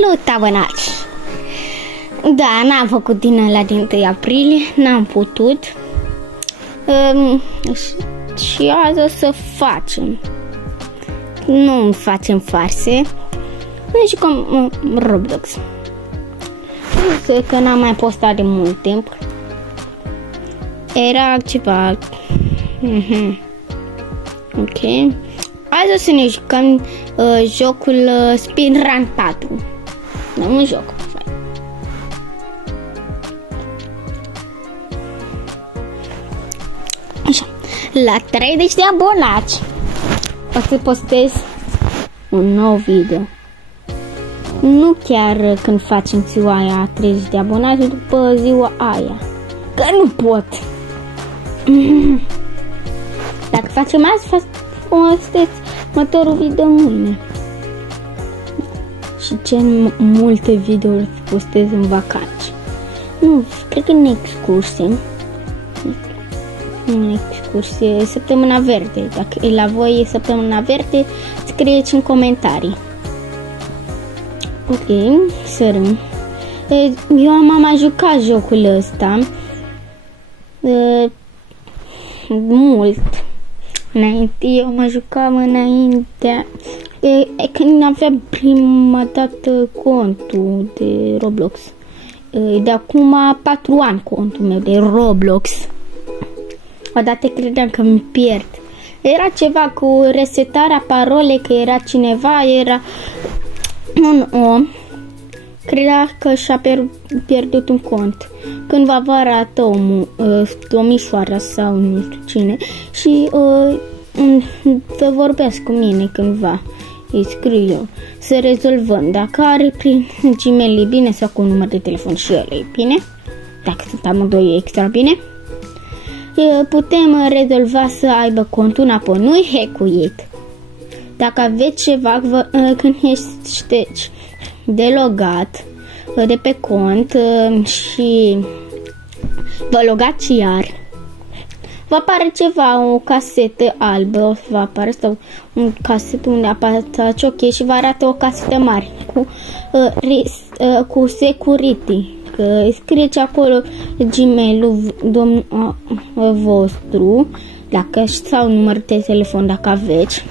Salut, abonați! Da, n-am făcut din ăla din 1 aprilie, n-am putut. Și azi o să facem. Nu facem farse. Nu jucăm Roblox. Că n-am mai postat de mult timp. Era ceva. Ok. Azi o să ne jucăm jocul Speedrun 4. Da, un joc. Așa. La 30 de abonați o să postez un nou video. Nu chiar când facem ziua aia 30 de abonați, după ziua aia. Că nu pot. Dacă facem azi, postez următorul video mâine. Și ce multe videouri postez în vacanță. Nu, cred că în excursie. În excursie, săptămâna verde. Dacă e la voi e săptămâna verde, scrieți în comentarii. Ok, sărăm. Eu am mai jucat jocul ăsta mult. Înainte, eu mă jucam înainte, când aveam prima dată contul de Roblox. De acum 4 ani contul meu de Roblox. Odată credeam că mi pierd. Era ceva cu resetarea parolei, că era cineva, era un om. Credea că și-a pierdut un cont. Cândva vă arată domnișoara sau nu știu cine și să vorbesc cu mine cândva. Îi scriu eu să rezolvăm. Dacă are prin Gmail e bine sau cu un număr de telefon și el e bine. Dacă sunt amândoi e extra bine. Putem rezolva să aibă contul înapoi. Nu-i hackuit. Dacă aveți ceva când ești de logat de pe cont și vă logați iar, vă apare ceva, o casetă albă, o să vă apare sau un casetă unde apăsați ok și vă arată o casetă mare cu security. Că scrieți acolo Gmail-ul vostru, dacă sau număr de telefon dacă aveți.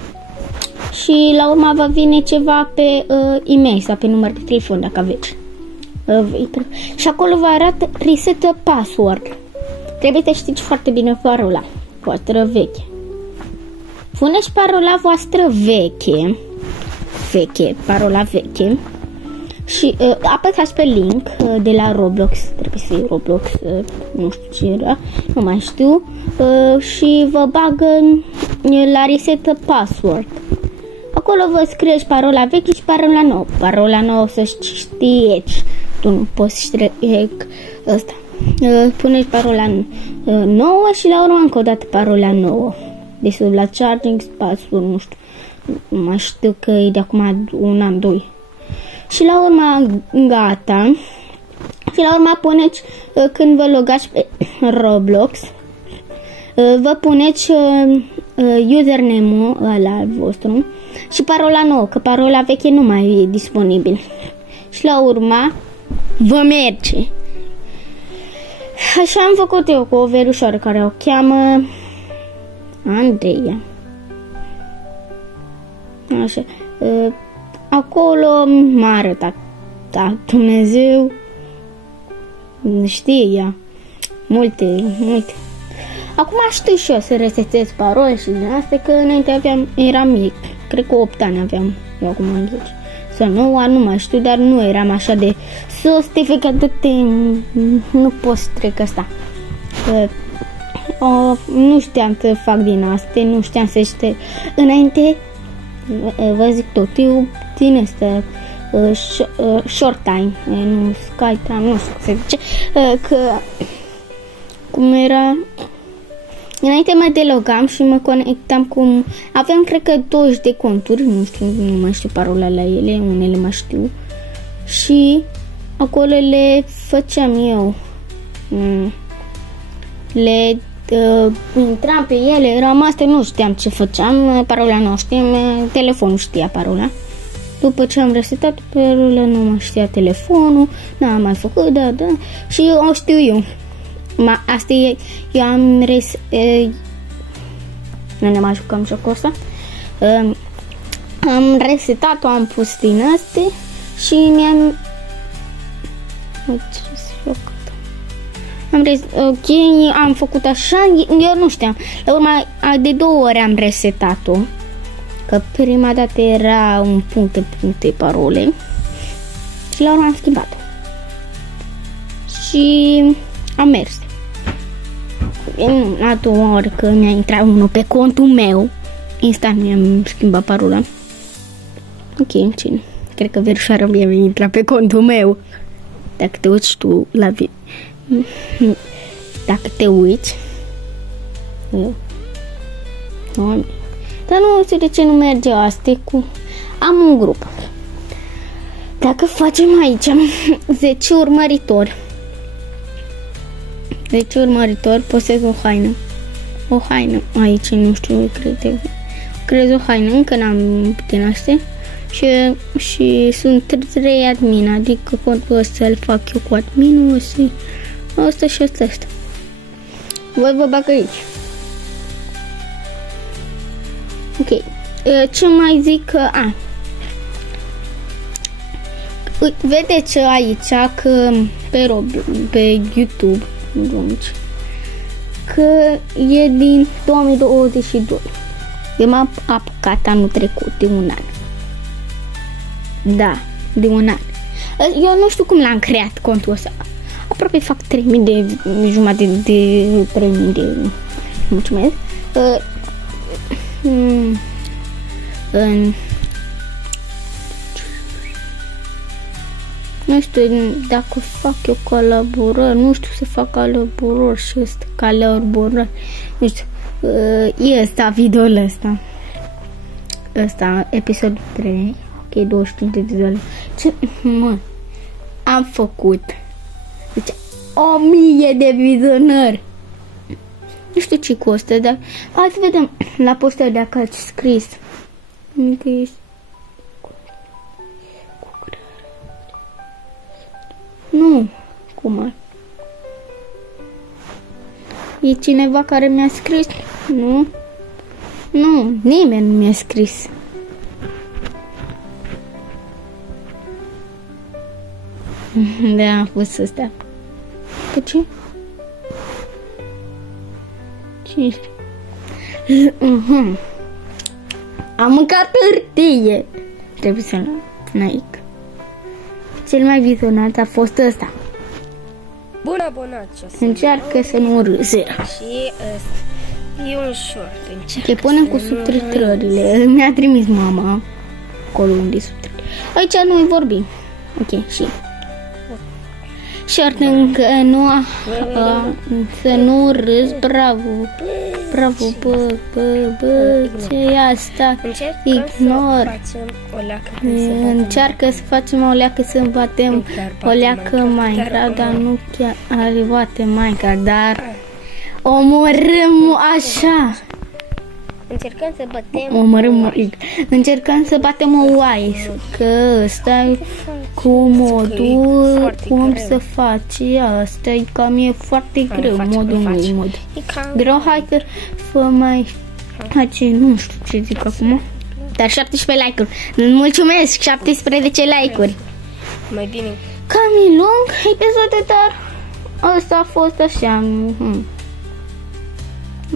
Și la urmă va vine ceva pe e-mail sau pe număr de telefon dacă aveți. Și acolo vă arată reset password. Trebuie să știți foarte bine parola voastră veche. Puneți parola voastră veche, parola veche. Și apăsați pe link de la Roblox, trebuie să fie Roblox, nu știu ce era, nu mai știu, și vă bagă la reset password. Acolo vă scrieți parola veche și parola nouă. Parola nouă o să știți. Tu nu poți ști ăsta. Puneți parola nouă și la urmă încă o dată parola nouă. Deci la charging password, nu știu. Nu mai știu că e de acum un an, 2. Și la urmă gata. Și la urmă puneți când vă logați pe Roblox, vă puneți username-ul ăla vostru și parola nouă, că parola veche nu mai e disponibil. Și la urmă vă merge. Așa am făcut eu cu o verușoară care o cheamă Andreea. Așa. Acolo m-a arătat. Da, Dumnezeu știe ea. Multe. Acum știu și eu să resetez parole și din astea, că înainte eram mic. Cred că 8 ani aveam. Eu acum am 10. Sau 9 ani, nu mai știu, dar nu eram așa de sostificat de nu pot să trec asta. Nu știam să fac din astea, nu știam să știe. Înainte, vă zic tot, eu din astea short time, nu sky time, nu știu ce se zice, că cum era. Înainte mă delogam și mă conectam cu... Aveam, cred că, 20 de conturi, nu știu, nu mai știu parola la ele, unele mai știu. Și acolo le făceam eu. Le intram pe ele, eram astea, nu știam ce făceam, parola nu știam, telefonul știa parola. După ce am resetat perul, nu mai știa telefonul, n-am mai făcut, da, și o știu eu. Asta e, eu am nu ne mai jucăm jocul ăsta. Am resetat-o, am pus din astea și mi-am... Ok, am făcut așa, eu nu știam. La urmă, de 2 ori am resetat-o. Că prima dată era un puncte parole. Și la urmă am schimbat-o. Și am mers. A 2 ori că mi-a intrat unul pe contul meu, instant mi-am schimbat parola. Ok, cine? Cred că verișoara mi-a intrat pe contul meu. Dacă te uiți tu la dacă te uiți dar nu știu de ce nu merge asta cu... Am un grup. Dacă facem aici 10 urmăritori, 10 urmăritori, postez o haină. O haină aici, nu știu, cred o haină, încă n-am din astea. Și sunt 3 admin, adică contul ăsta îl fac eu cu adminul ăsta și ăsta. Voi vă bag aici. Ok. Ce mai zic? Vedeți aici că pe YouTube că e din 2022. Eu m-am apucat anul trecut, de un an. Da, de un an. Eu nu știu cum l-am creat contul ăsta. Aproape fac 3000 de jumate de 3000 de... Mulțumesc. Nu știu dacă fac eu colaborări, nu știu să fac colaborări și ăsta, colaborări, nu știu, e ăsta, videoul ăsta. Ăsta, episodul 3, ok, 25 de dolari. Ce, mă, am făcut, deci, 1000 de vizionări. Nu știu ce costă, dar hai să vedem la posta dacă ați scris. Nu, cum ar? E cineva care mi-a scris? Nu? Nu, nimeni nu mi-a scris. Da, am pus ăsta. Pe ce? 5. Am mâncat hârtie. Trebuie să-l pun aici. Cel mai vizionat a fost ăsta. Bun abonat. Încearcă să nu râzi. Și ăsta. E un short. Te punem cu subtitrările. Mi-a trimis mama acolo unde subtitrările. Aici noi vorbim. Ok, și short încă nu să nu râzi, bravo. Bravo, bă, ce e asta? Ignor. Încearcă să facem o leacă să batem o leacă Minecraft, dar nu chiar arrivate Minecraft, dar omorâm așa. Încercăm să batem o oaie, că ăsta cu modul cum să faci asta, e cam e foarte greu, modul nu e mod greu, hai că fă mai nu știu ce zic acum, dar 17 like-uri, îmi mulțumesc, 17 like-uri. Mai bine. Cam e lung episodul, dar ăsta a fost așa.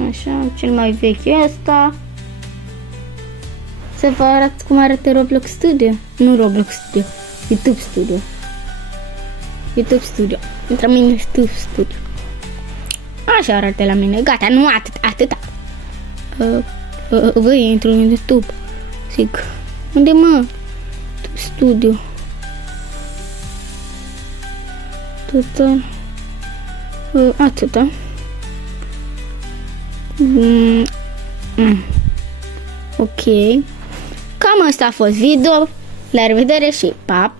Așa, cel mai vechi e ăsta. Să vă arăt cum arată Roblox Studio. Nu Roblox Studio, YouTube Studio. YouTube Studio. Intrăm în YouTube Studio. Așa arată la mine. Gata, nu atâta. Vă intru în YouTube. Zic, unde mă? YouTube Studio. Atâta. Ok. Cam asta a fost video. La revedere și pa!